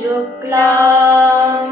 शुक्लां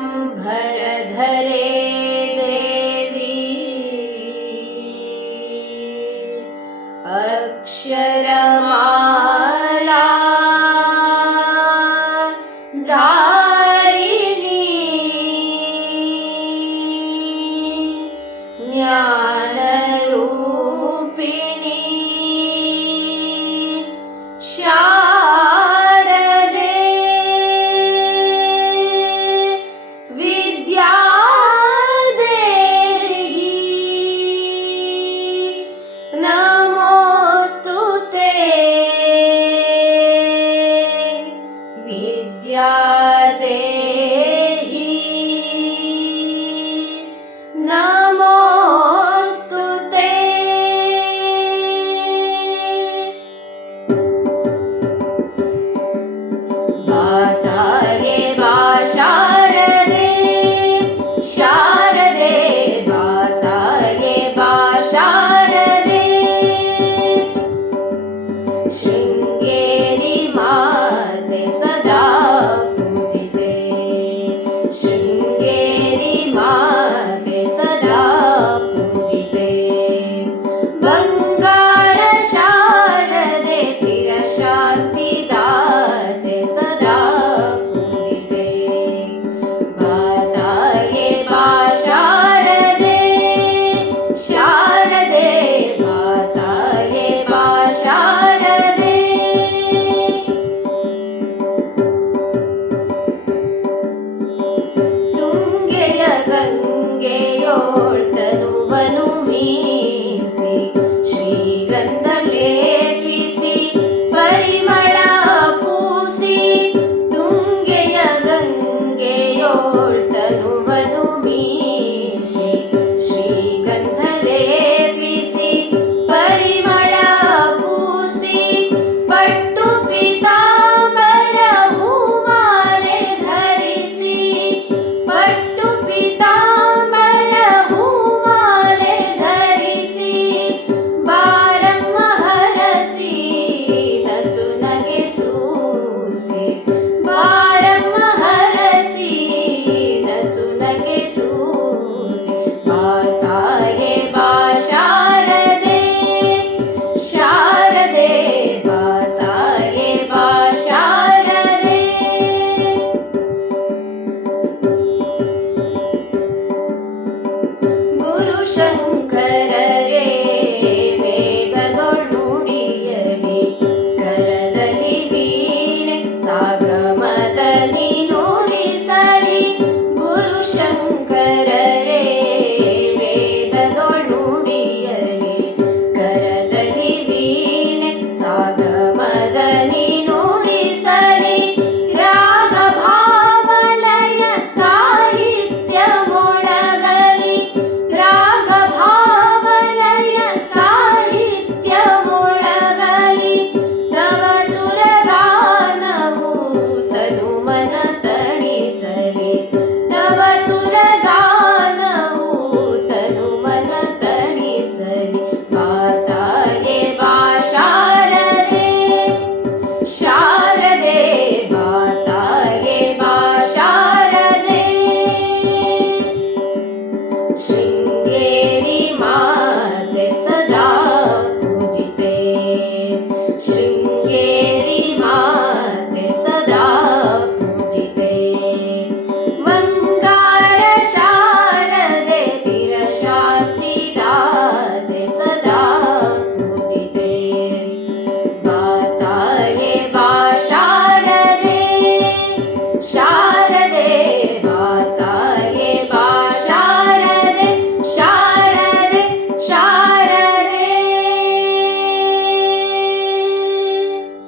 Oh.